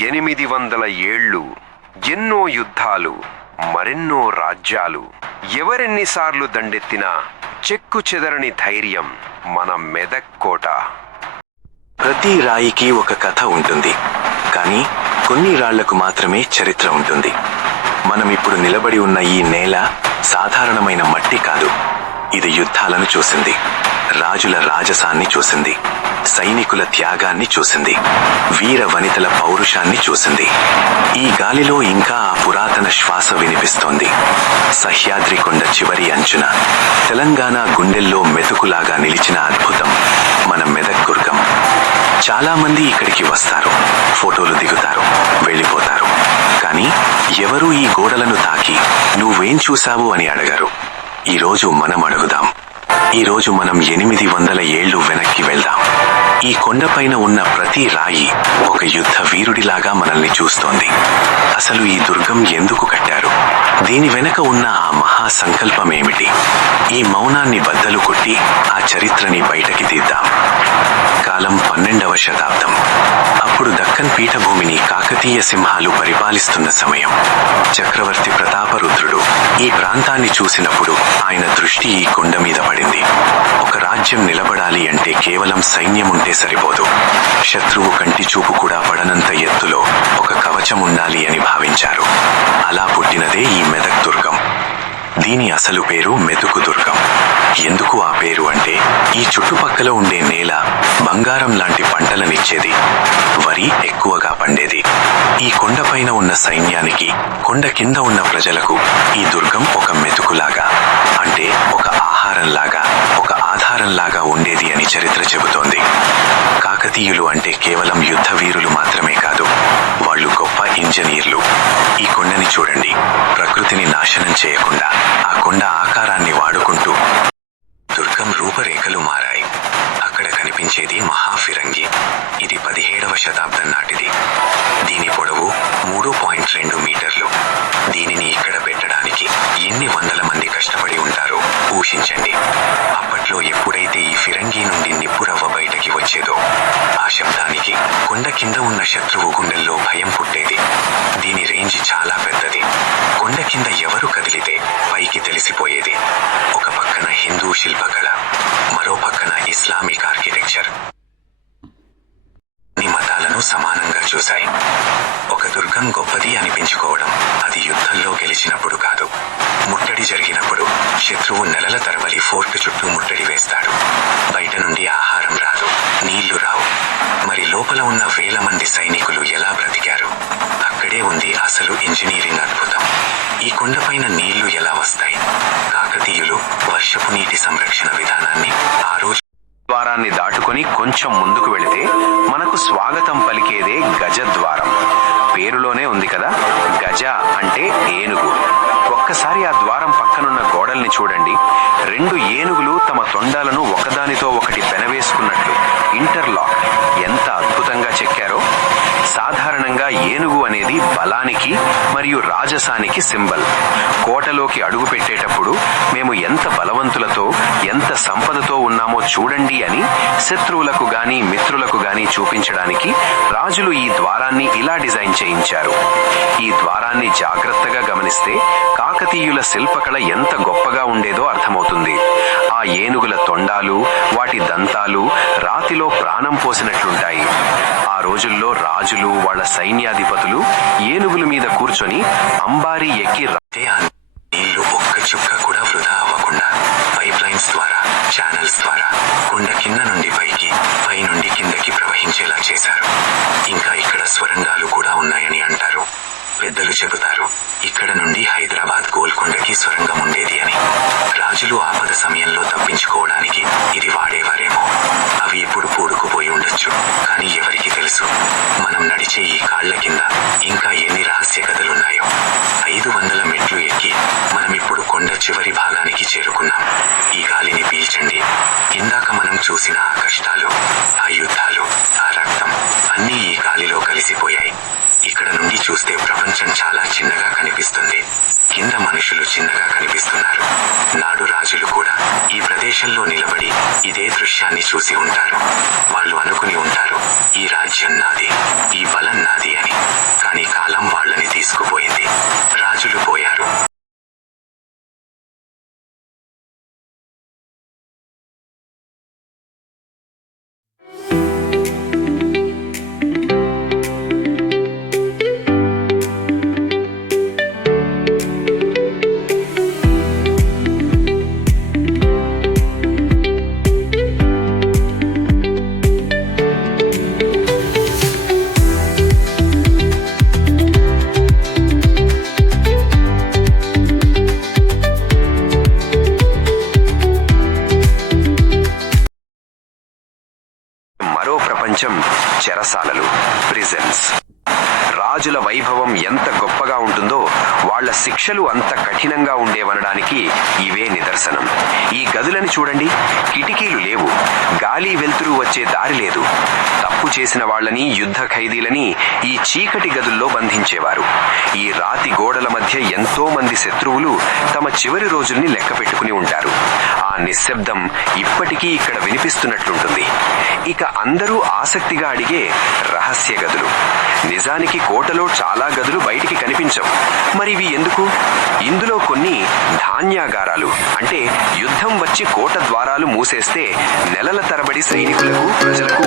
800 ఏళ్ళు, ఎన్నో యుద్ధాలు, మరెన్నో రాజ్యాలు, ఎవరెన్నిసార్లు దండెత్తినా చెక్కు చెదరని ధైర్యం మన మెదక్ కోట. ప్రతి రాయికి ఒక కథ ఉంటుంది, కానీ కొన్ని రాళ్లకు మాత్రమే చరిత్ర ఉంటుంది. మనం ఇప్పుడు నిలబడి ఉన్న ఈ నేల సాధారణమైన మట్టి కాదు. ఇది యుద్ధాలను చూసింది, రాజుల రాజసాన్ని చూసింది, సైనికుల త్యాగాన్ని చూసింది, వీర వనితల పౌరుషాన్ని చూసింది. ఈ గాలిలో ఇంకా ఆ పురాతన శ్వాస వినిపిస్తోంది. సహ్యాద్రి కొండ చివరి అంచున తెలంగాణ గుండెల్లో మెతుకులాగా నిలిచిన అద్భుతం మన మెదక్ దుర్గం. చాలా మంది ఇక్కడికి వస్తారు, ఫోటోలు దిగుతారు, వెళ్ళిపోతారు. కానీ ఎవరూ ఈ గోడలను తాకి నువ్వేం చూశావు అని అడగరు. ఈరోజు మనం అడుగుదాం. ఈరోజు మనం 800 ఏళ్లు వెనక్కి వెళ్దాం. ఈ కొండపైన ఉన్న ప్రతి రాయి ఒక యుద్ధ వీరుడిలాగా మనల్ని చూస్తోంది. అసలు ఈ దుర్గం ఎందుకు కట్టారు? దీని వెనక ఉన్న ఆ మహా సంకల్పమేమిటి? ఈ మౌనాన్ని బద్దలు కొట్టి ఆ చరిత్రని బయటకి తీద్దాం. కాలం 12వ శతాబ్దం. అప్పుడు దక్కన్ పీఠభూమిని కాకతీయ సింహాలు పరిపాలిస్తున్న సమయం. చక్రవర్తి ప్రతాపరుద్రుడు ఈ ప్రాంతాన్ని చూసినప్పుడు ఆయన దృష్టి ఈ కొండ మీద పడింది. ఒక రాజ్యం నిలబడాలి అంటే కేవలం సైన్యం ఉంటే సరిపోదు. శత్రువు కంటి చూపు కూడా పడనంత ఎత్తులో ఒక కవచం ఉండాలి అని భావించారు. అలా పుట్టినదే ఈ మెదక్ దుర్గం. దీని అసలు పేరు మెతుకు దుర్గం. ఎందుకు ఆ పేరు అంటే, ఈ చుట్టుపక్కల ఉండే నేల బంగారం లాంటి పంటలనిచ్చేది. వరి ఎక్కువగా పండేది. ఈ కొండపైన ఉన్న సైన్యానికి, కొండ కింద ఉన్న ప్రజలకు ఈ దుర్గం ఒక మెతుకులాగా, అంటే ఒక ఆహారంలాగా, ఒక ఆధారంలాగా ఉండేది అని చరిత్ర చెబుతోంది. కాకతీయులు అంటే కేవలం యుద్ధ వీరులు మాత్రమే కాదు, వాళ్ళు గొప్ప ఇంజనీర్లు. ఈ కొండని చూడండి, ప్రకృతిని నాశనం చేయకుండా ఆ కొండ ఆకారాన్ని వాడుకుంటూ దుర్గం రూపరేఖలు మారాయి. అక్కడ కనిపించేది మహాఫిరంగి. ఇది 17వ శతాబ్దం నాటిది. దీని పొడవు 3.2 మీటర్లు. దీనిని ఇక్కడ పెట్టడానికి ఎన్ని వందల మంది కష్టపడి ఉంటారో ఊహించండి. అప్పట్లో ఎప్పుడైతే ఈ ఫిరంగి నుండి నిప్పురవ్వ బయటకి వచ్చేదో, ఆ శబ్దానికి కొండ కింద ఉన్న శత్రువు గుండెల్లో భయం పుట్టేది. దీని రేంజ్ చాలా పెద్దది. కొండ కింద ఎవరు కదిలితే పైకి తెలిసిపోయేది. ఒక పక్కన హిందూ శిల్పకళ, మరో పక్కన ఇస్లామిక్ ఆర్కిటెక్చర్ మతాలను సమానంగా చూశాయి. ఒక దుర్గం గొప్పది అనిపించుకోవడం అది యుద్ధంలో గెలిచినప్పుడు కాదు, ముట్టడి జరిగినప్పుడు. శత్రువు నెలల తరబడి ఫోర్ట్ చుట్టూ ముట్టడి వేస్తాడు. బయట నుండి ఆహారం రాదు, నీళ్లు రావు. మరి లోపల ఉన్న వేల మంది సైనికులు ఎలా బ్రతికారు? అక్కడే ఉంది అసలు ఇంజనీరింగ్ అద్భుతం. ఈ కొండపైన నీళ్లు ఎలా వస్తాయి? కాకతీయులు వర్షపు నీటి సంరక్షణ విధానాన్ని ఆ రోజు ద్వారాన్ని దాటుకొని కొంచెం ముందుకు వెళితే మనకు స్వాగతం పలికేదే గజద్వారం. పేరులోనే ఉంది కదా, గజ అంటే ఏనుగు. ఒక్కసారి ఆ ద్వారం పక్కనున్న గోడల్ని చూడండి. 2 ఏనుగులు తమ తొండాలను ఒకదానితో ఒకటి పెనవేసుకున్నట్లు ఇంటర్లాక్ ఎంత అద్భుతంగా చెక్కారో. సాధారణంగా ఏనుగు అనేది బలానికి మరియు రాజసానికి సింబల్. కోటలోకి అడుగు పెట్టేటప్పుడు మేము ఎంత బలవంతులతో, ఎంత సంపదతో ఉన్నామో చూడండి అని శత్రువులకు గాని మిత్రులకు గాని చూపించడానికి రాజులు ఈ ద్వారాన్ని ఇలా డిజైన్ చేయించారు. ఈ ద్వారాన్ని జాగ్రత్తగా గమనిస్తే కాకతీయుల శిల్పకళ ఎంత గొప్పగా ఉండేదో అర్థమవుతుంది. ఆ ఏనుగుల తొండాలు, వాటి దంతాలు రాతిలో ప్రాణం పోసినట్లుంటాయి. ఆ రోజుల్లో రాజులు, వాళ్ళ సైన్యాధిపతులు ఏనుగుల మీద కూర్చొని అంబారీ ఎక్కి నీళ్లు ఒక్క చుక్క కూడా వృధా అవ్వకుండా పైప్ లైన్స్ ద్వారా, ఛానల్స్ ద్వారా కొండ కింద నుండి పైకి, పై నుండి కిందకి ప్రవహించేలా చేశారు. ఇంకా ఇక్కడ స్వరంగాలు కూడా ఉన్నాయని అంటారు. పెద్దలు చెబుతారు, ఇక్కడ నుండి హైదరాబాద్ గోల్కొండకి సొరంగం ఉండేది అని. రాజులు ఆపద సమయంలో తప్పించుకోవడానికి ఇది వాడేవారేమో. అవి ఇప్పుడు పూడుకుపోయి ఉండొచ్చు, కానీ ఎవరికి తెలుసు? మనం నడిచే ఈ కాళ్ల కింద ఇంకా ఎన్ని రహస్య కథలున్నాయో. 500 మెట్లు ఎక్కి మనం ఇప్పుడు కొండ చివరి భాగానికి చేరుకున్నాం. ఈ గాలిని పీల్చండి. ఇందాక మనం చూసిన ఆ కష్టాలు, ఆ యుద్ధాలు, ఆ రక్తం అన్నీ ఈ గాలిలో కలిసిపోయాయి. ఇక్కడ నుండి చూస్తే ప్రపంచం చాలా చిన్నగా కనిపిస్తుంది. కింద మనుషులు చిన్నగా కనిపిస్తున్నారు. నాడు రాజులు కూడా ఈ ప్రదేశంలో నిలబడి ఇదే దృశ్యాన్ని చూసి ఉంటారు. వాళ్ళు అనుకుని ఉంటారు, ఈ రాజ్యం నాది, ఈ బలం నాది అని. కానీ కాలం వాళ్ళని తీసుకుపోయింది. రాజులు పోయారు. మరో ప్రపంచం చెరసాలలు, ప్రిజన్స్. రాజుల వైభవం ఎంత గొప్పగా ఉంటుందో వాళ్ళ శిక్షలు అంత కఠినంగా ఉండేవనడానికి ఇవే నిదర్శనం. ఈ గదులని చూడండి, కిటికీలు లేవు, గాలి వెలుతురు వచ్చే దారి లేదు. తప్పు చేసిన వాళ్ళని, యుద్ధ ఖైదీలని ఈ చీకటి గదుల్లో బంధించేవారు. ఈ రాతి గోడల మధ్య ఎంతో మంది శత్రువులు తమ చివరి రోజుల్ని లెక్క పెట్టుకుని ఉంటారు. ఆ నిశ్శబ్దం ఇప్పటికీ ఇక్కడ వినిపిస్తున్నట్లుంటుంది. ఇక అందరూ ఆసక్తిగా అడిగే రహస్య గదులు. నిజానికి కోటలో చాలా గదులు బయటికి కనిపించవు. మరివి ఎందుకు? ఇందులో కొన్ని ధాన్యాగారాలు, అంటే యుద్ధం వచ్చి కోట ద్వారాలు మూసేస్తే నెలల తరబడి సైనికులకు, ప్రజలకు